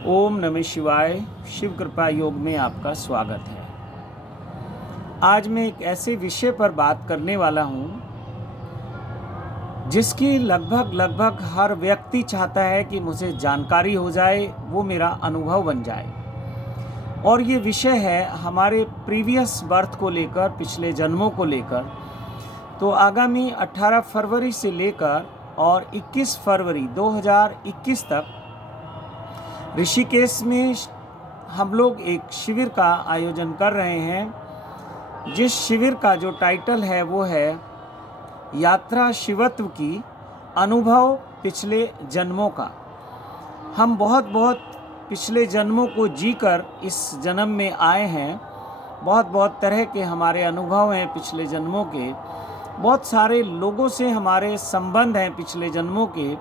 ओम नमः शिवाय। शिव कृपा योग में आपका स्वागत है। आज मैं एक ऐसे विषय पर बात करने वाला हूँ जिसकी लगभग हर व्यक्ति चाहता है कि मुझे जानकारी हो जाए, वो मेरा अनुभव बन जाए। और ये विषय है हमारे प्रीवियस बर्थ को लेकर, पिछले जन्मों को लेकर। तो आगामी 18 फरवरी से लेकर और 21 फरवरी 2021 तक ऋषिकेश में हम लोग एक शिविर का आयोजन कर रहे हैं, जिस शिविर का जो टाइटल है वो है यात्रा शिवत्व की, अनुभव पिछले जन्मों का। हम बहुत पिछले जन्मों को जीकर इस जन्म में आए हैं। बहुत तरह के हमारे अनुभव हैं पिछले जन्मों के। बहुत सारे लोगों से हमारे संबंध हैं पिछले जन्मों के,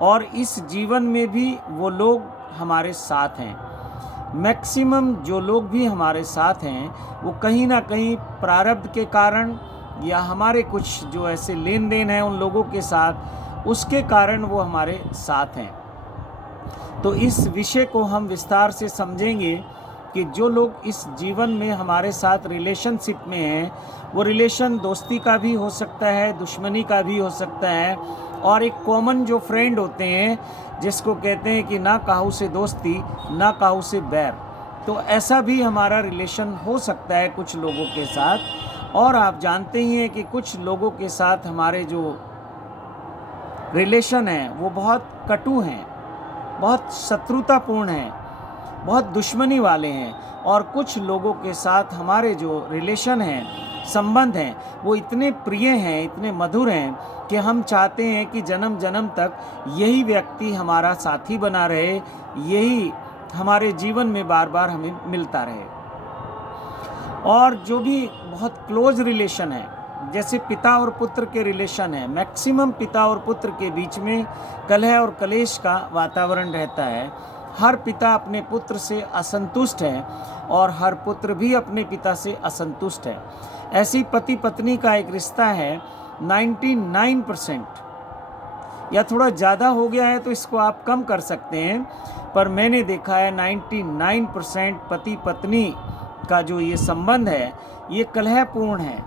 और इस जीवन में भी वो लोग हमारे साथ हैं। मैक्सिमम जो लोग भी हमारे साथ हैं वो कहीं ना कहीं प्रारब्ध के कारण या हमारे कुछ जो ऐसे लेन देन हैं उन लोगों के साथ, उसके कारण वो हमारे साथ हैं। तो इस विषय को हम विस्तार से समझेंगे कि जो लोग इस जीवन में हमारे साथ रिलेशनशिप में हैं, वो रिलेशन दोस्ती का भी हो सकता है, दुश्मनी का भी हो सकता है, और एक कॉमन जो फ्रेंड होते हैं जिसको कहते हैं कि ना काहू से दोस्ती ना काहू से बैर। तो ऐसा भी हमारा रिलेशन हो सकता है कुछ लोगों के साथ। और आप जानते ही हैं कि कुछ लोगों के साथ हमारे जो रिलेशन हैं वो बहुत कटु हैं, बहुत शत्रुतापूर्ण हैं, बहुत दुश्मनी वाले हैं। और कुछ लोगों के साथ हमारे जो रिलेशन हैं, संबंध हैं, वो इतने प्रिय हैं, इतने मधुर हैं कि हम चाहते हैं कि जन्म जन्म तक यही व्यक्ति हमारा साथी बना रहे, यही हमारे जीवन में बार बार हमें मिलता रहे। और जो भी बहुत क्लोज रिलेशन है, जैसे पिता और पुत्र के रिलेशन है, मैक्सिमम पिता और पुत्र के बीच में कलह और कलेश का वातावरण रहता है। हर पिता अपने पुत्र से असंतुष्ट है और हर पुत्र भी अपने पिता से असंतुष्ट है। ऐसी पति पत्नी का एक रिश्ता है 99%, या थोड़ा ज़्यादा हो गया है तो इसको आप कम कर सकते हैं, पर मैंने देखा है 99% पति पत्नी का जो ये संबंध है ये कलहपूर्ण है।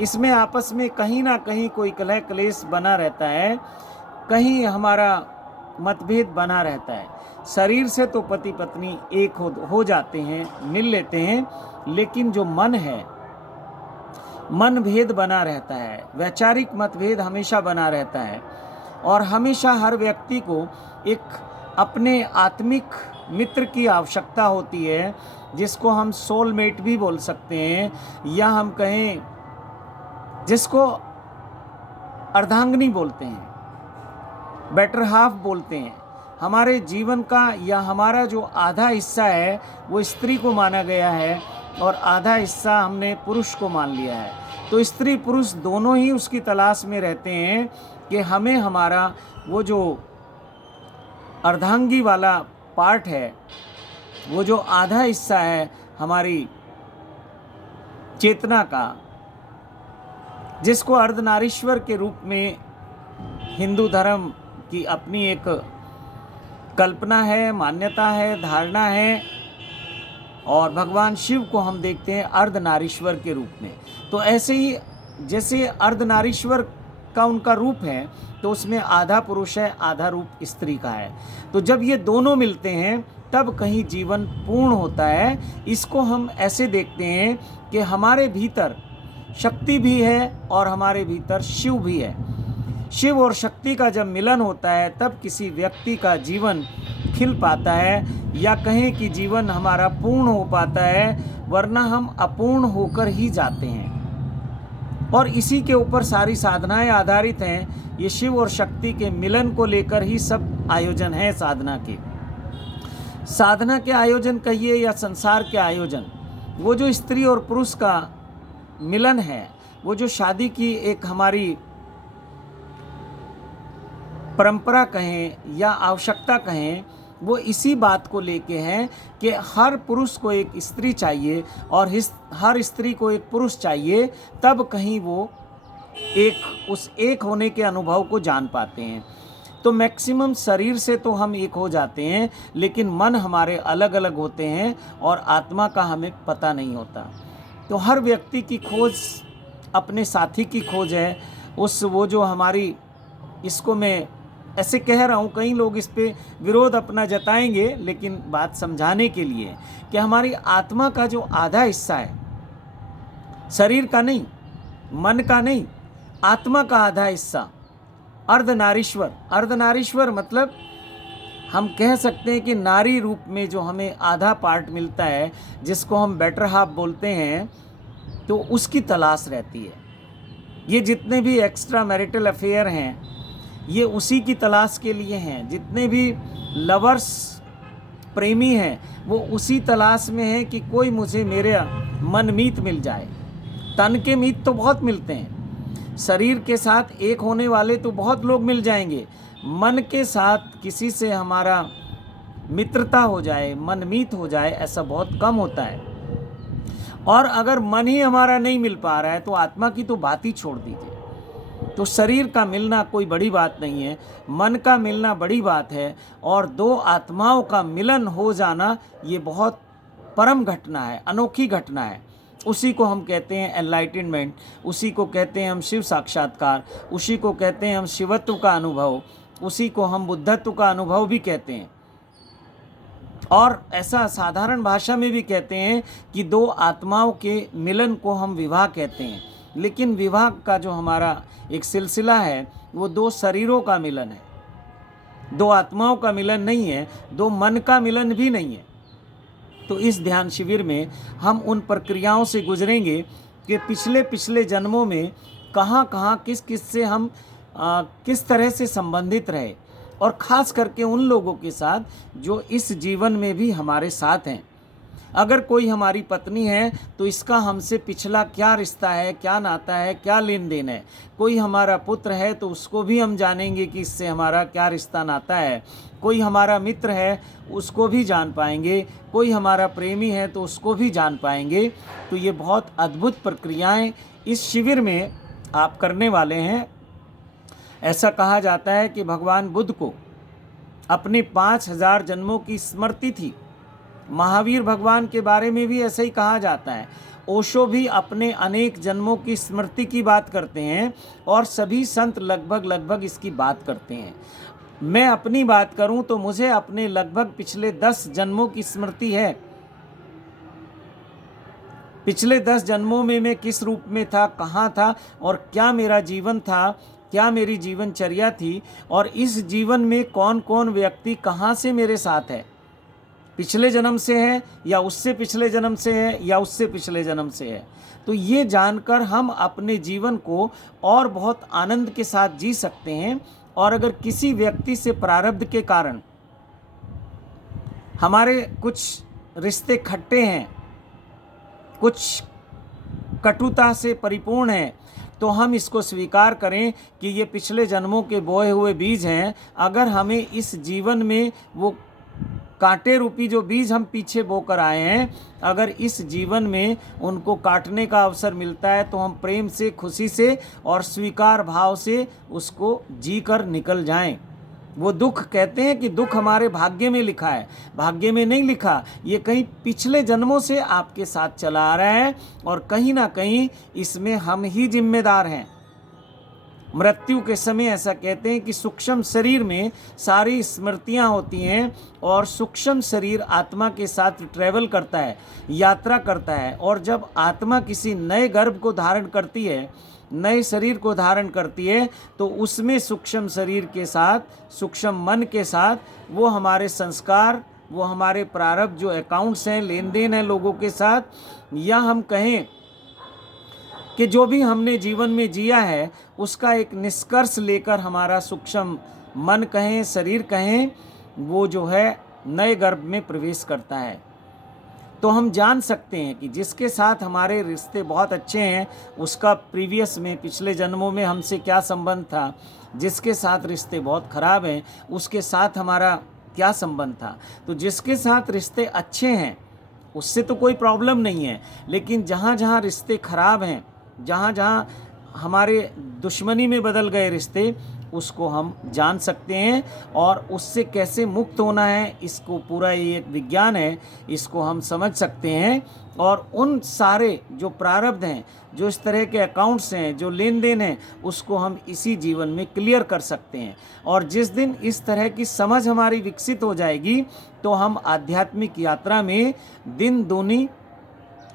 इसमें आपस में कहीं ना कहीं कोई कलह क्लेश बना रहता है, कहीं हमारा मतभेद बना रहता है। शरीर से तो पति पत्नी एक हो जाते हैं, मिल लेते हैं, लेकिन जो मन है, मन भेद बना रहता है, वैचारिक मतभेद हमेशा बना रहता है। और हमेशा हर व्यक्ति को एक अपने आत्मिक मित्र की आवश्यकता होती है, जिसको हम सोलमेट भी बोल सकते हैं, या हम कहें जिसको अर्धांगिनी बोलते हैं, बेटर हाफ बोलते हैं। हमारे जीवन का या हमारा जो आधा हिस्सा है वो स्त्री को माना गया है और आधा हिस्सा हमने पुरुष को मान लिया है। तो स्त्री पुरुष दोनों ही उसकी तलाश में रहते हैं कि हमें हमारा वो जो अर्धांगी वाला पार्ट है, वो जो आधा हिस्सा है हमारी चेतना का, जिसको अर्धनारीश्वर के रूप में हिंदू धर्म की अपनी एक कल्पना है, मान्यता है, धारणा है, और भगवान शिव को हम देखते हैं अर्धनारीश्वर के रूप में। तो ऐसे ही जैसे अर्धनारीश्वर का उनका रूप है, तो उसमें आधा पुरुष है, आधा रूप स्त्री का है। तो जब ये दोनों मिलते हैं तब कहीं जीवन पूर्ण होता है। इसको हम ऐसे देखते हैं कि हमारे भीतर शक्ति भी है और हमारे भीतर शिव भी है। शिव और शक्ति का जब मिलन होता है तब किसी व्यक्ति का जीवन खिल पाता है, या कहें कि जीवन हमारा पूर्ण हो पाता है, वरना हम अपूर्ण होकर ही जाते हैं। और इसी के ऊपर सारी साधनाएं आधारित हैं। ये शिव और शक्ति के मिलन को लेकर ही सब आयोजन है साधना के। साधना के आयोजन कहिए या संसार के आयोजन, वो जो स्त्री और पुरुष का मिलन है, वो जो शादी की एक हमारी परंपरा कहें या आवश्यकता कहें, वो इसी बात को लेके हैं कि हर पुरुष को एक स्त्री चाहिए और हर स्त्री को एक पुरुष चाहिए, तब कहीं वो उस एक होने के अनुभव को जान पाते हैं। तो तो मैक्सिमम शरीर से तो हम एक हो जाते हैं, लेकिन मन हमारे अलग अलग होते हैं और आत्मा का हमें पता नहीं होता। तो हर व्यक्ति की खोज अपने साथी की खोज है। वो जो हमारी, इसको मैं ऐसे कह रहा हूँ, कई लोग इस पे विरोध अपना जताएंगे, लेकिन बात समझाने के लिए कि हमारी आत्मा का जो आधा हिस्सा है, शरीर का नहीं, मन का नहीं, आत्मा का आधा हिस्सा, अर्धनारीश्वर। अर्धनारीश्वर मतलब हम कह सकते हैं कि नारी रूप में जो हमें आधा पार्ट मिलता है, जिसको हम बेटर हाफ बोलते हैं, तो उसकी तलाश रहती है। ये जितने भी एक्स्ट्रा मैरिटल अफेयर हैं, ये उसी की तलाश के लिए हैं। जितने भी लवर्स, प्रेमी हैं, वो उसी तलाश में हैं कि कोई मुझे मेरे मनमीत मिल जाए। तन के मीत तो बहुत मिलते हैं, शरीर के साथ एक होने वाले तो बहुत लोग मिल जाएंगे। मन के साथ किसी से हमारा मित्रता हो जाए, मनमीत हो जाए, ऐसा बहुत कम होता है। और अगर मन ही हमारा नहीं मिल पा रहा है तो आत्मा की तो बात ही छोड़ दीजिए। तो शरीर का मिलना कोई बड़ी बात नहीं है, मन का मिलना बड़ी बात है, और दो आत्माओं का मिलन हो जाना ये बहुत परम घटना है, अनोखी घटना है। उसी को हम कहते हैं एनलाइटनमेंट, उसी को कहते हैं हम शिव साक्षात्कार, उसी को कहते हैं हम शिवत्व का अनुभव, उसी को हम बुद्धत्व का अनुभव भी कहते हैं। और ऐसा साधारण भाषा में भी कहते हैं कि दो आत्माओं के मिलन को हम विवाह कहते हैं। लेकिन विवाह का जो हमारा एक सिलसिला है, वो दो शरीरों का मिलन है, दो आत्माओं का मिलन नहीं है, दो मन का मिलन भी नहीं है। तो इस ध्यान शिविर में हम उन प्रक्रियाओं से गुजरेंगे कि पिछले जन्मों में कहाँ कहाँ किस किस से हम किस तरह से संबंधित रहे, और ख़ास करके उन लोगों के साथ जो इस जीवन में भी हमारे साथ हैं। अगर कोई हमारी पत्नी है तो इसका हमसे पिछला क्या रिश्ता है, क्या नाता है, क्या लेन देन है। कोई हमारा पुत्र है तो उसको भी हम जानेंगे कि इससे हमारा क्या रिश्ता नाता है। कोई हमारा मित्र है उसको भी जान पाएंगे, कोई हमारा प्रेमी है तो उसको भी जान पाएंगे। तो ये बहुत अद्भुत प्रक्रियाएं इस शिविर में आप करने वाले हैं। ऐसा कहा जाता है कि भगवान बुद्ध को अपने 5000 जन्मों की स्मृति थी। महावीर भगवान के बारे में भी ऐसा ही कहा जाता है। ओशो भी अपने अनेक जन्मों की स्मृति की बात करते हैं, और सभी संत लगभग इसकी बात करते हैं। मैं अपनी बात करूं तो मुझे अपने लगभग पिछले 10 जन्मों की स्मृति है। पिछले 10 जन्मों में मैं किस रूप में था, कहाँ था, और क्या मेरा जीवन था, क्या मेरी जीवनचर्या थी, और इस जीवन में कौन कौन व्यक्ति कहाँ से मेरे साथ है, पिछले जन्म से है या उससे पिछले जन्म से है या उससे पिछले जन्म से है। तो ये जानकर हम अपने जीवन को और बहुत आनंद के साथ जी सकते हैं। और अगर किसी व्यक्ति से प्रारब्ध के कारण हमारे कुछ रिश्ते खट्टे हैं, कुछ कटुता से परिपूर्ण हैं, तो हम इसको स्वीकार करें कि ये पिछले जन्मों के बोए हुए बीज हैं। अगर हमें इस जीवन में वो कांटे रूपी जो बीज हम पीछे बोकर आए हैं, अगर इस जीवन में उनको काटने का अवसर मिलता है तो हम प्रेम से, खुशी से और स्वीकार भाव से उसको जी कर निकल जाएं। वो दुख, कहते हैं कि दुख हमारे भाग्य में लिखा है, भाग्य में नहीं लिखा। ये कहीं पिछले जन्मों से आपके साथ चला आ रहा है, और कहीं ना कहीं इसमें हम ही जिम्मेदार हैं। मृत्यु के समय ऐसा कहते हैं कि सूक्ष्म शरीर में सारी स्मृतियां होती हैं, और सूक्ष्म शरीर आत्मा के साथ ट्रैवल करता है, यात्रा करता है। और जब आत्मा किसी नए गर्भ को धारण करती है, नए शरीर को धारण करती है, तो उसमें सूक्ष्म शरीर के साथ, सूक्ष्म मन के साथ वो हमारे संस्कार, वो हमारे प्रारब्ध जो अकाउंट्स हैं, लेन देन है लोगों के साथ, या हम कहें कि जो भी हमने जीवन में जिया है उसका एक निष्कर्ष लेकर हमारा सूक्ष्म मन कहें, शरीर कहें, वो जो है नए गर्भ में प्रवेश करता है। तो हम जान सकते हैं कि जिसके साथ हमारे रिश्ते बहुत अच्छे हैं उसका प्रीवियस में, पिछले जन्मों में हमसे क्या संबंध था। जिसके साथ रिश्ते बहुत ख़राब हैं उसके साथ हमारा क्या संबंध था। तो जिसके साथ रिश्ते अच्छे हैं उससे तो कोई प्रॉब्लम नहीं है, लेकिन जहाँ जहाँ रिश्ते खराब हैं, जहाँ जहाँ हमारे दुश्मनी में बदल गए रिश्ते, उसको हम जान सकते हैं, और उससे कैसे मुक्त होना है, इसको पूरा ये एक विज्ञान है, इसको हम समझ सकते हैं। और उन सारे जो प्रारब्ध हैं, जो इस तरह के अकाउंट्स हैं, जो लेन देन हैं, उसको हम इसी जीवन में क्लियर कर सकते हैं। और जिस दिन इस तरह की समझ हमारी विकसित हो जाएगी, तो हम आध्यात्मिक यात्रा में दिन दूनी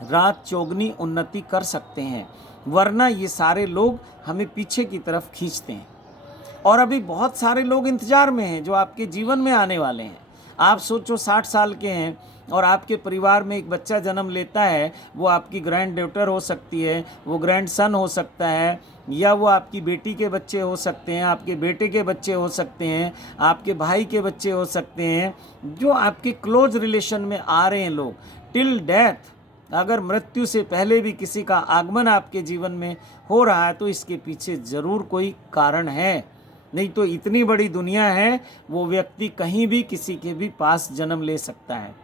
रात चौगनी उन्नति कर सकते हैं। वरना ये सारे लोग हमें पीछे की तरफ खींचते हैं। और अभी बहुत सारे लोग इंतजार में हैं जो आपके जीवन में आने वाले हैं। आप सोचो 60 साल के हैं और आपके परिवार में एक बच्चा जन्म लेता है, वो आपकी ग्रैंड डॉटर हो सकती है, वो ग्रैंड सन हो सकता है, या वो आपकी बेटी के बच्चे हो सकते हैं, आपके बेटे के बच्चे हो सकते हैं, आपके भाई के बच्चे हो सकते हैं, जो आपके क्लोज रिलेशन में आ रहे हैं लोग। टिल डेथ, अगर मृत्यु से पहले भी किसी का आगमन आपके जीवन में हो रहा है, तो इसके पीछे ज़रूर कोई कारण है। नहीं तो इतनी बड़ी दुनिया है, वो व्यक्ति कहीं भी किसी के भी पास जन्म ले सकता है।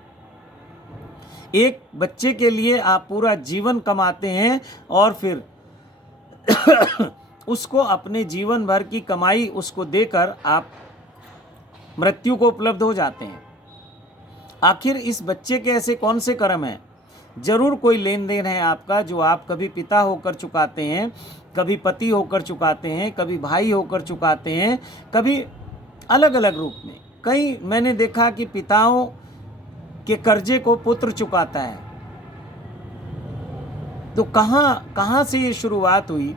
एक बच्चे के लिए आप पूरा जीवन कमाते हैं और फिर उसको अपने जीवन भर की कमाई उसको देकर आप मृत्यु को उपलब्ध हो जाते हैं। आखिर इस बच्चे के ऐसे कौन से कर्म हैं? जरूर कोई लेन देन है आपका, जो आप कभी पिता होकर चुकाते हैं, कभी पति होकर चुकाते हैं, कभी भाई होकर चुकाते हैं, कभी अलग अलग रूप में। कई मैंने देखा कि पिताओं के कर्जे को पुत्र चुकाता है। तो कहाँ से ये शुरुआत हुई?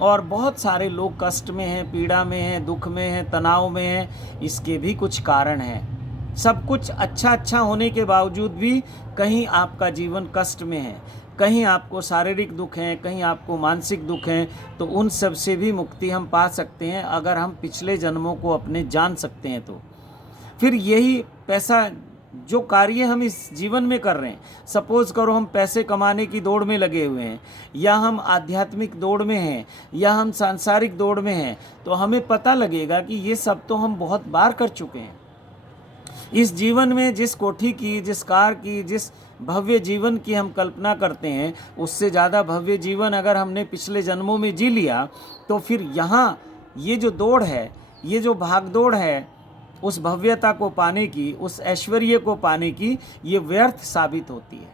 और बहुत सारे लोग कष्ट में हैं, पीड़ा में हैं, दुख में हैं, तनाव में हैं। इसके भी कुछ कारण हैं। सब कुछ अच्छा होने के बावजूद भी कहीं आपका जीवन कष्ट में है, कहीं आपको शारीरिक दुख हैं, कहीं आपको मानसिक दुख हैं। तो उन सब से भी मुक्ति हम पा सकते हैं अगर हम पिछले जन्मों को अपने जान सकते हैं। तो फिर यही पैसा, जो कार्य हम इस जीवन में कर रहे हैं, सपोज करो हम पैसे कमाने की दौड़ में लगे हुए हैं, या हम आध्यात्मिक दौड़ में हैं, या हम सांसारिक दौड़ में हैं, तो हमें पता लगेगा कि ये सब तो हम बहुत बार कर चुके हैं। इस जीवन में जिस कोठी की, जिस कार की, जिस भव्य जीवन की हम कल्पना करते हैं, उससे ज़्यादा भव्य जीवन अगर हमने पिछले जन्मों में जी लिया, तो फिर यहाँ ये जो दौड़ है, ये जो भागदौड़ है, उस भव्यता को पाने की, उस ऐश्वर्य को पाने की, ये व्यर्थ साबित होती है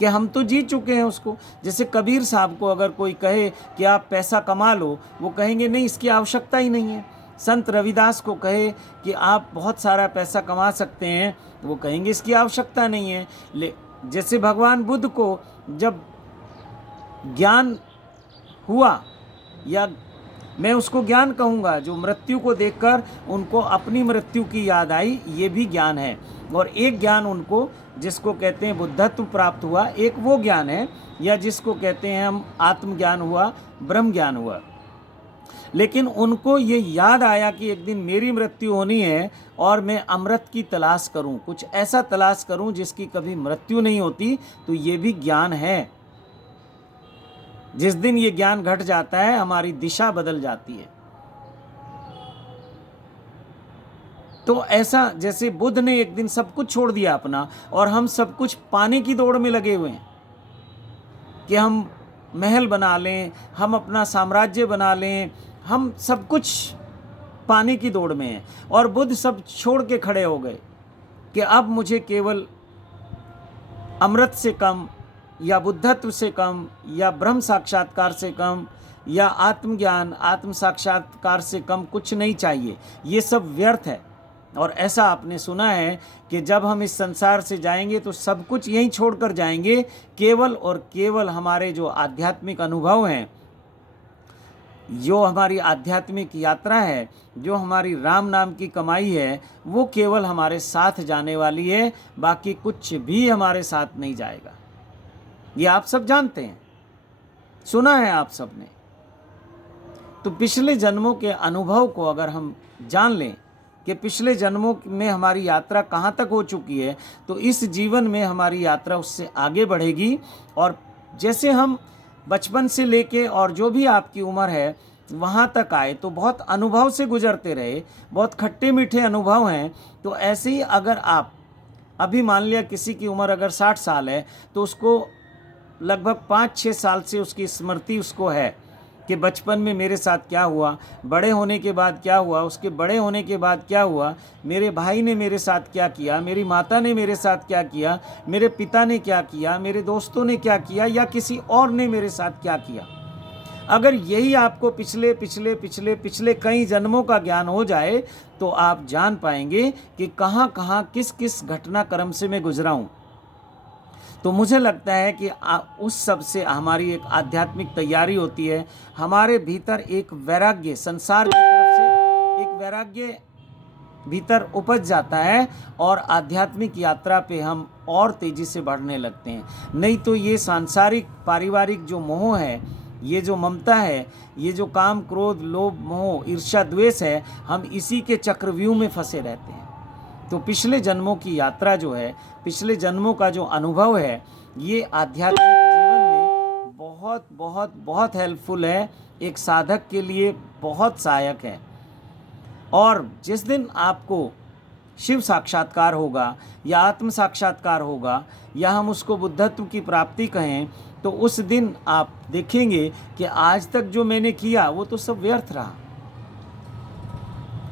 कि हम तो जी चुके हैं उसको। जैसे कबीर साहब को अगर कोई कहे कि आप पैसा कमा लो, वो कहेंगे नहीं, इसकी आवश्यकता ही नहीं है। संत रविदास को कहे कि आप बहुत सारा पैसा कमा सकते हैं, वो कहेंगे इसकी आवश्यकता नहीं है। जैसे भगवान बुद्ध को जब ज्ञान हुआ, या मैं उसको ज्ञान कहूँगा, जो मृत्यु को देखकर उनको अपनी मृत्यु की याद आई, ये भी ज्ञान है। और एक ज्ञान उनको, जिसको कहते हैं बुद्धत्व प्राप्त हुआ, एक वो ज्ञान है, या जिसको कहते हैं हम आत्मज्ञान हुआ, ब्रह्म ज्ञान हुआ। लेकिन उनको ये याद आया कि एक दिन मेरी मृत्यु होनी है और मैं अमृत की तलाश करूं, कुछ ऐसा तलाश करूं जिसकी कभी मृत्यु नहीं होती। तो ये भी ज्ञान है। जिस दिन ये ज्ञान घट जाता है, हमारी दिशा बदल जाती है। तो ऐसा जैसे बुद्ध ने एक दिन सब कुछ छोड़ दिया अपना, और हम सब कुछ पाने की दौड़ में लगे हुए हैं कि हम महल बना लें, हम अपना साम्राज्य बना लें, हम सब कुछ पाने की दौड़ में हैं। और बुद्ध सब छोड़ के खड़े हो गए कि अब मुझे केवल अमृत से कम, या बुद्धत्व से कम, या ब्रह्म साक्षात्कार से कम, या आत्मज्ञान, आत्म साक्षात्कार से कम कुछ नहीं चाहिए। ये सब व्यर्थ है। और ऐसा आपने सुना है कि जब हम इस संसार से जाएंगे तो सब कुछ यहीं छोड़कर जाएंगे। केवल और केवल हमारे जो आध्यात्मिक अनुभव हैं, जो हमारी आध्यात्मिक यात्रा है, जो हमारी राम नाम की कमाई है, वो केवल हमारे साथ जाने वाली है। बाकी कुछ भी हमारे साथ नहीं जाएगा। ये आप सब जानते हैं, सुना है आप सब ने। तो पिछले जन्मों के अनुभव को अगर हम जान लें कि पिछले जन्मों में हमारी यात्रा कहाँ तक हो चुकी है, तो इस जीवन में हमारी यात्रा उससे आगे बढ़ेगी। और जैसे हम बचपन से लेके और जो भी आपकी उम्र है वहाँ तक आए, तो बहुत अनुभव से गुजरते रहे, बहुत खट्टे मीठे अनुभव हैं। तो ऐसे ही अगर आप अभी मान लिया किसी की उम्र अगर 60 साल है, तो उसको लगभग 5-6 साल से उसकी स्मृति उसको है, कि बचपन में मेरे साथ क्या हुआ, बड़े होने के बाद क्या हुआ, उसके बड़े होने के बाद क्या हुआ, मेरे भाई ने मेरे साथ क्या किया, मेरी माता ने मेरे साथ क्या किया, मेरे पिता ने क्या किया, मेरे दोस्तों ने क्या किया, या किसी और ने मेरे साथ क्या किया। अगर यही आपको पिछले पिछले पिछले पिछले कई जन्मों का ज्ञान हो जाए तो आप जान पाएंगे कि कहाँ कहाँ किस किस घटनाक्रम से मैं गुजरा हूँ। तो मुझे लगता है कि उस सब से हमारी एक आध्यात्मिक तैयारी होती है, हमारे भीतर एक वैराग्य, संसार की तरफ से एक वैराग्य भीतर उपज जाता है और आध्यात्मिक यात्रा पे हम और तेजी से बढ़ने लगते हैं। नहीं तो ये सांसारिक पारिवारिक जो मोह है, ये जो ममता है, ये जो काम क्रोध लोभ मोह ईर्ष्या द्वेष है, हम इसी के चक्रव्यूह में फंसे रहते हैं। तो पिछले जन्मों की यात्रा जो है, पिछले जन्मों का जो अनुभव है, ये आध्यात्मिक जीवन में बहुत बहुत बहुत हेल्पफुल है, एक साधक के लिए बहुत सहायक है। और जिस दिन आपको शिव साक्षात्कार होगा या आत्म साक्षात्कार होगा या हम उसको बुद्धत्व की प्राप्ति कहें, तो उस दिन आप देखेंगे कि आज तक जो मैंने किया वो तो सब व्यर्थ रहा,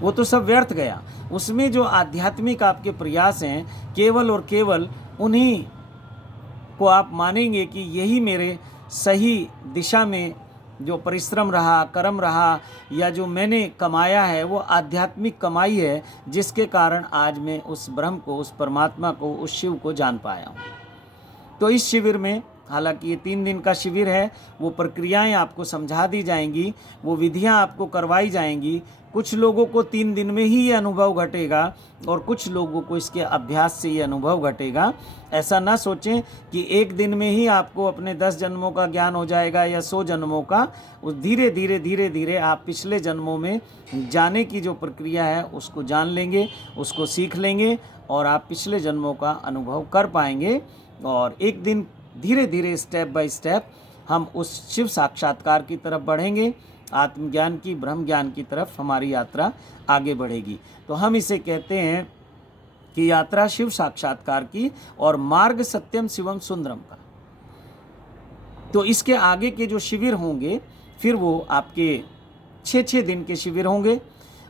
वो तो सब व्यर्थ गया। उसमें जो आध्यात्मिक आपके प्रयास हैं, केवल और केवल उन्हीं को आप मानेंगे कि यही मेरे सही दिशा में जो परिश्रम रहा, कर्म रहा, या जो मैंने कमाया है वो आध्यात्मिक कमाई है, जिसके कारण आज मैं उस ब्रह्म को, उस परमात्मा को, उस शिव को जान पाया हूँ। तो इस शिविर में, हालांकि ये 3 दिन का शिविर है, वो प्रक्रियाएं आपको समझा दी जाएंगी, वो विधियां आपको करवाई जाएंगी। कुछ लोगों को 3 दिन में ही ये अनुभव घटेगा और कुछ लोगों को इसके अभ्यास से ये अनुभव घटेगा। ऐसा ना सोचें कि एक दिन में ही आपको अपने 10 जन्मों का ज्ञान हो जाएगा या 100 जन्मों का। उस धीरे धीरे धीरे धीरे आप पिछले जन्मों में जाने की जो प्रक्रिया है उसको जान लेंगे, उसको सीख लेंगे और आप पिछले जन्मों का अनुभव कर पाएंगे। और एक दिन धीरे धीरे स्टेप बाय स्टेप हम उस शिव साक्षात्कार की तरफ बढ़ेंगे, आत्मज्ञान की, ब्रह्म ज्ञान की तरफ हमारी यात्रा आगे बढ़ेगी। तो हम इसे कहते हैं कि यात्रा शिव साक्षात्कार की और मार्ग सत्यम शिवम सुंदरम का। तो इसके आगे के जो शिविर होंगे फिर वो आपके 6 दिन के शिविर होंगे।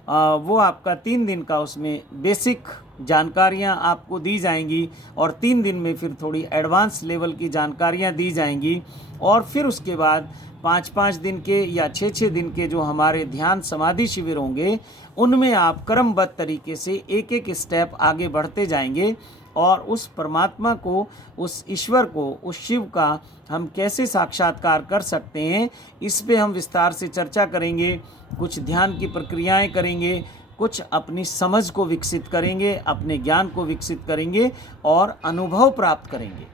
वो आपका 3 दिन का, उसमें बेसिक जानकारियां आपको दी जाएंगी और 3 दिन में फिर थोड़ी एडवांस लेवल की जानकारियां दी जाएंगी। और फिर उसके बाद 5-5 दिन के या 6-6 दिन के जो हमारे ध्यान समाधि शिविर होंगे, उनमें आप क्रमबद्ध तरीके से एक एक स्टेप आगे बढ़ते जाएंगे और उस परमात्मा को, उस ईश्वर को, उस शिव का हम कैसे साक्षात्कार कर सकते हैं, इस पे हम विस्तार से चर्चा करेंगे। कुछ ध्यान की प्रक्रियाएं करेंगे, कुछ अपनी समझ को विकसित करेंगे, अपने ज्ञान को विकसित करेंगे और अनुभव प्राप्त करेंगे।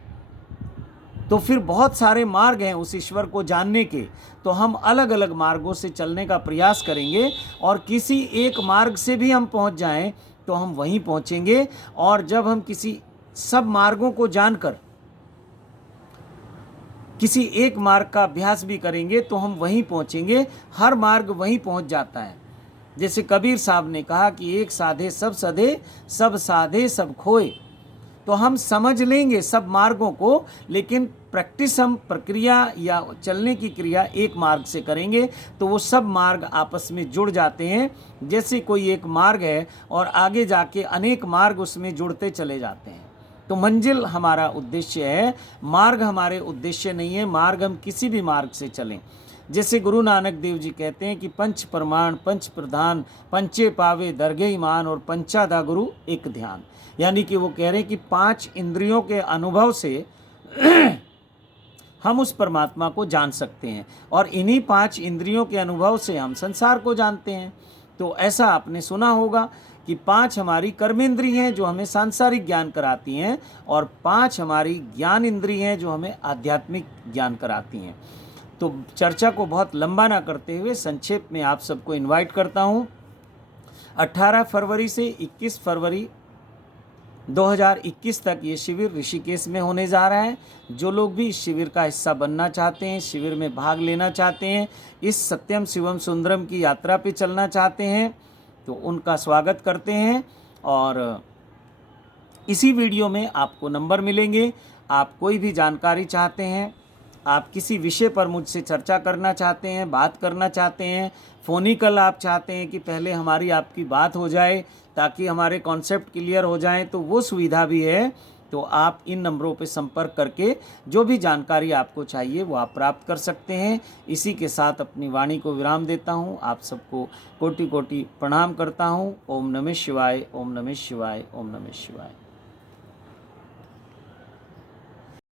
तो फिर बहुत सारे मार्ग हैं उस ईश्वर को जानने के, तो हम अलग अलग मार्गों से चलने का प्रयास करेंगे और किसी एक मार्ग से भी हम पहुंच जाएं तो हम वहीं पहुंचेंगे। और जब हम किसी सब मार्गों को जानकर किसी एक मार्ग का अभ्यास भी करेंगे तो हम वहीं पहुंचेंगे। हर मार्ग वहीं पहुंच जाता है। जैसे कबीर साहब ने कहा कि एक साधे सब सधे, सब साधे सब खोए। तो हम समझ लेंगे सब मार्गों को, लेकिन प्रैक्टिस हम प्रक्रिया या चलने की क्रिया एक मार्ग से करेंगे तो वो सब मार्ग आपस में जुड़ जाते हैं। जैसे कोई एक मार्ग है और आगे जाके अनेक मार्ग उसमें जुड़ते चले जाते हैं। तो मंजिल हमारा उद्देश्य है, मार्ग हमारे उद्देश्य नहीं है। मार्ग हम किसी भी मार्ग से चलें। जैसे गुरु नानक देव जी कहते हैं कि पंच प्रमाण पंच प्रधान, पंचे पावे दरगे ईमान और पंचादा गुरु एक ध्यान। यानी कि वो कह रहे हैं कि 5 इंद्रियों के अनुभव से हम उस परमात्मा को जान सकते हैं और इन्हीं 5 इंद्रियों के अनुभव से हम संसार को जानते हैं। तो ऐसा आपने सुना होगा कि 5 हमारी कर्मेंद्री हैं जो हमें सांसारिक ज्ञान कराती हैं और 5 हमारी ज्ञान इंद्री हैं जो हमें आध्यात्मिक ज्ञान कराती हैं। तो चर्चा को बहुत लंबा ना करते हुए संक्षेप में आप सबको इनवाइट करता हूँ। 18 फरवरी से 21 फरवरी 2021 तक ये शिविर ऋषिकेश में होने जा रहा है। जो लोग भी इस शिविर का हिस्सा बनना चाहते हैं, शिविर में भाग लेना चाहते हैं, इस सत्यम शिवम सुंदरम की यात्रा पे चलना चाहते हैं, तो उनका स्वागत करते हैं। और इसी वीडियो में आपको नंबर मिलेंगे। आप कोई भी जानकारी चाहते हैं आप किसी विषय पर मुझसे चर्चा करना चाहते हैं, बात करना चाहते हैं, फ़ोनिकल आप चाहते हैं कि पहले हमारी आपकी बात हो जाए ताकि हमारे कॉन्सेप्ट क्लियर हो जाएं, तो वो सुविधा भी है। तो आप इन नंबरों पे संपर्क करके जो भी जानकारी आपको चाहिए वो आप प्राप्त कर सकते हैं। इसी के साथ अपनी वाणी को विराम देता हूँ। आप सबको कोटि कोटि प्रणाम करता हूँ। ओम नमः शिवाय, ओम नमः शिवाय, ओम नमः शिवाय।